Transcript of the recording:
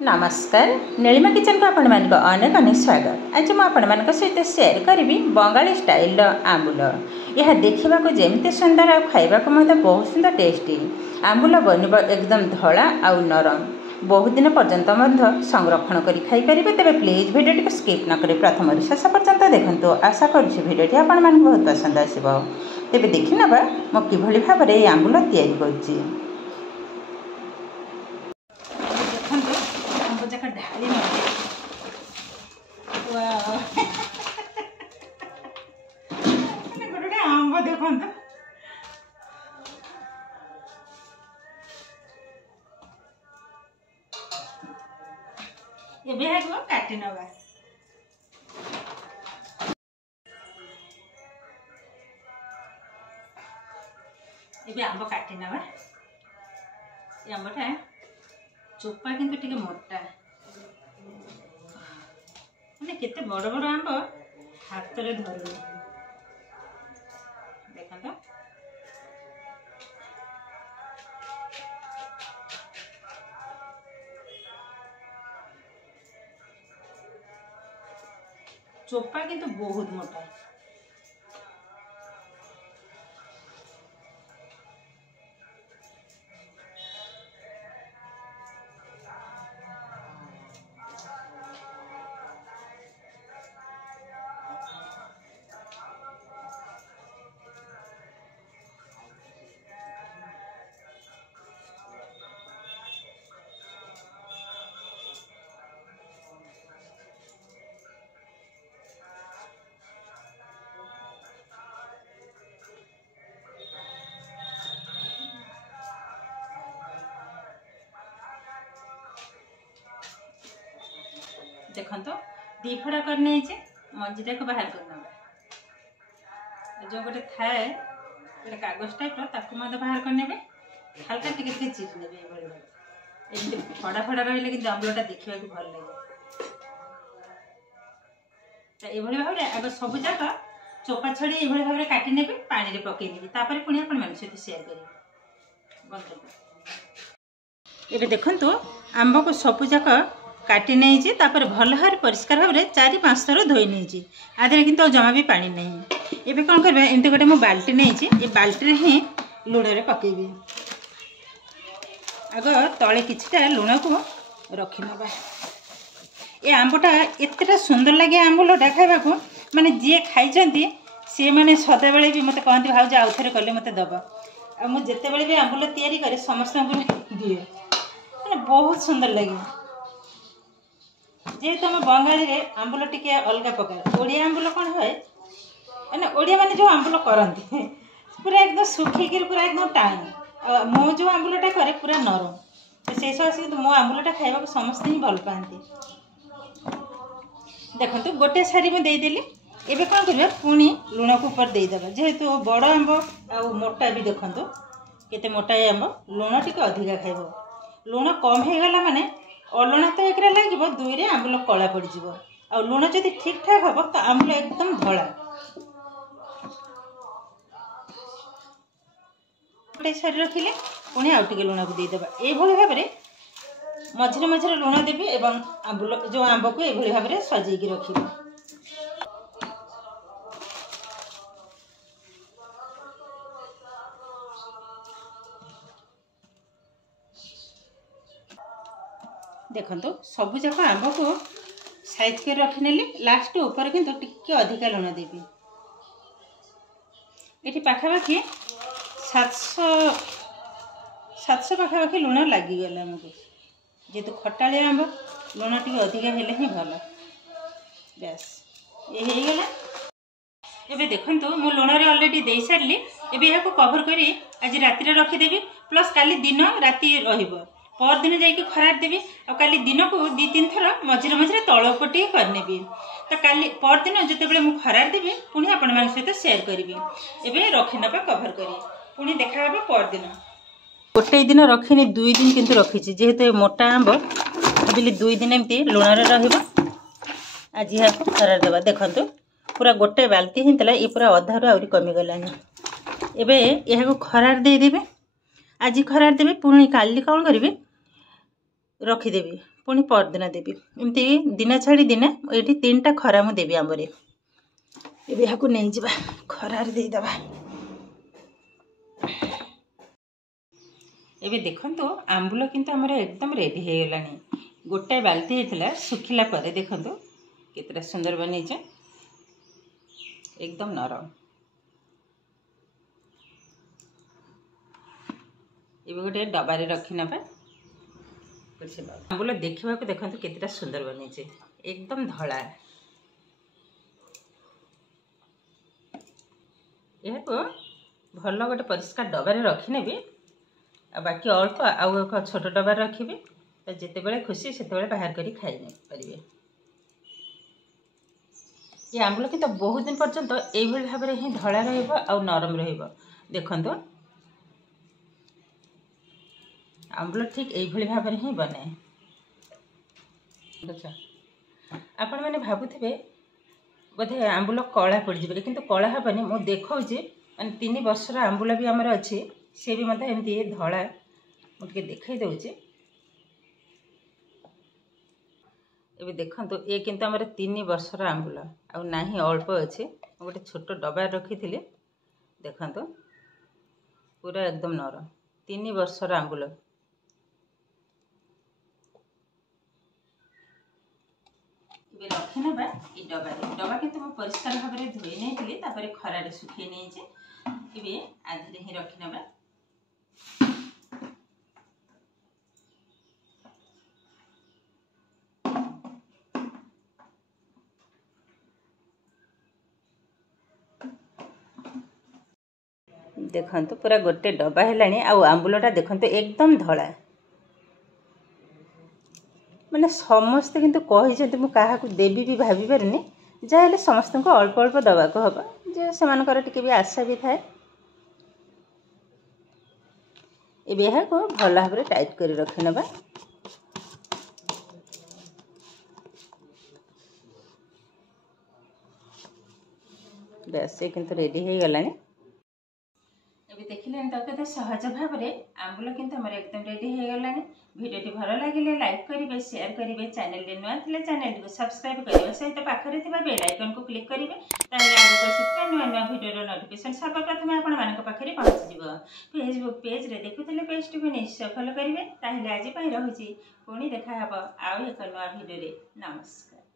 नमस्कार नीलिमा किचन को आपण मानक अनेक अनेक स्वागत। आज मुझे सहित शेयर करी बंगाली स्टाइल आंबुल। यह देखा जमी सुंदर और खाइबा बहुत सुंदर टेस्टी। आंबुल बनब एकदम धला आउ नरम, बहुत दिन पर्यंत संरक्षण कर खाईपर। तेज प्लीज भिडियो को स्किप न करी प्रथम शेष पर्यंत देखो। आशा करुँच आपण मानक बहुत पसंद आसो। तेज देखी नवा मो कि भाव में आंबुल तैयारी करुँची। ढाली गोटे आंब देखो ये काटी नवा। ये आंब काटी नवा। ये आंबटा चोपा किंतु टिके मोटा माने केते बड़ बड़ आंब हाथ रे धरु देखा तो। चोपा किंतु बहुत मोटा। देखो तो दी फड़ा कर मंजीटा को बाहर करना जो गोटे थाए गोटे कागज टाइप बाहर करने हल्का टिके चीज ने फड़ा फड़ा रही कि आंबुलटा देखा भल लगे। भाव में आगे सब जाक चोपा छड़ी ये भाव में काटी ने पानी में पकईदेवी पुणी आप सहित सेयार कर। ये देखो आंब को सब जाक काटी नहीं भल भाव परिष्कार भाव में 4-5 थर धोई नहीं आधे कि जमा भी पानी नहीं। ये कौन कर एमती गोटे मुझे बाल्टी नहीं ये बाल्टी ही लुण में पकईबी। आग तले किछटा लुण को रखी नवा। ये आंबटा एतटा सुंदर लगे आंबुलटा खाइबा माने जी खाई सी मैंने सदा बेले भी मत कहते भाज आउ थे कले मत दब आ मुझे भी आंबुल तैयारी करे समस्त दिए मैंने बहुत सुंदर लगे। जेहेतु आम बंगाली रे आंबुल टिके अलग प्रकार। ओडिया आंबुल कौन है मैंने ओडिया माने जो आंबुल करती पूरा एकदम सुखिक पूरा एकदम टाइम मो जो आंबुलटा करे पूरा नरम से सब मो आंबुलटा खाइबा समस्त ही भल पाती। देखो गोटे सारी में देदेली एबे कौन कर पुणी लुण को ऊपर देदेबा। जेहेतु बड़ आंब आ मोटा भी देखो केते मोटा आंब लुण टिके अधिका खाइब। लुण कम हो गला माने अलुणा तो एक लगे दुई रे आंबुल कला पड़ आ लुण जदि ठीक ठाक हम तो आंबुल एकदम धला। गोटे सारी रखिले पुणी आउ टिके लुण को देदेबा। ये भाव में मझे मझे लुण देवी एवं आंबुल जो आंब को ये भाव में सजेकी रखिबे। देखो सबू जाक आंब को साइज कर रखिनेली लास्ट ऊपर किंतु टिके अधिका लुण देवी। ये पाखापाखि 700 पाखापाखि लुण लगिगला आमको। जेहेतु खटालिया आंब लुण टिके अधिका हेले ही भल। बस ये गला। एबे देखंतु मु लुण रे ऑलरेडी दे सारली। एबे या को कवर करी आज राति रे रखी देबी प्लस काली दिन राति रहिबो पर दिन जाइए खरार देवी और काली दिन को 2-3 थर मझे मझे तल उपटे करनेबी। तो काली पर दिन जिते मुझे खरार देवी पुणी आपण मान सहित शेयर करी। एबे रखी नबा कवर करी पुणी देखा पर दिन गोटे दिन रखिनी 2 दिन किंतु रखी जेहेतु मोटा आंब भाविली 2 दिन एमती लुण आज यहाँ खरार देवा। देखो पूरा गोटे बाल्टी ही ये पूरा अधारू आहरी कमीगलानी। एवं यह खरार देदेवे आज खरार देवे पुणी काली कौन करी रखीदेवी पुणी परदिन देवी एमती दिन छाड़ी दिन ये 3टा खरा मुझे देवी आंबरे ये यहाँ नहीं जा खरार देदबा एबे देखंतु आंबुल किंतु हमर एकदम रेडी हो गलानी गोटे बाल्टी होता सुखिला परे देखंतु केतरा सुंदर बनी एकदम नरम ये गोटे डबारे रखी ना आंबुल देखा देखो केतटा सुंदर बनी एकदम धला यह भल गोटे परिष्कार डबारे रखने भी बाकी अल्प आउ एक छोट डबार रखिए तो जिते बड़े खुशी से बाहर कर खाई पारे ये आंबुल कि बहुत दिन पर्यंत यही भाव में ही धला ररम देखो आंबुल ठीक यही भाव में ही बनाए आपण मैंने भावुवे बोधे आंबुल कला पड़े कि कला हेनी मुझे देखा माने 3 वर्षर आंबुल भी आमर अच्छी सी भी मतलब एमती धला मुझे देखा दूचे ये देखो ये किंतु आमर 3 वर्षर आंबुल आ ना अल्प अच्छे गोटे छोट डबा रखी थी देखो पूरा एकदम नरम 3 वर्षर आंबुल रखी ना ये डबा कि परिष्कार भाव में धोई नहीं खरार सुखे नहीं आधे ही रखी ना देखो पूरा गोटे डबा है आंबुलटा देखो एकदम धला माने समस्ते किंतु कही मुझे देवी भी भाभी पारे जहाँ समस्त को अल्प अल्प दवाक हम जे से भी आशा भी थाए ये को भल भाव में टाइट कर रखी ना बस ये किंतु रेडी हो गलानी देखिले तो केते सहज भाव में आंबुल किंतु हमर एकदम रेडी हो गलानी वीडियो भल लगे लाइक करेंगे शेयर करेंगे चैनल नुआ थे चैनल को सब्सक्राइब करने सहित पाखे बेल आइकन को क्लिक करेंगे आगे नुआ नुआ वीडियो नोटिफिकेशन सर्वप्रथम आपंखे पहुँचीज फेसबुक पेज रे देखुले पेज को निश्चय फॉलो करेंगे आज रोचे पुणी देखा आउ एक नुआ वीडियो नमस्कार।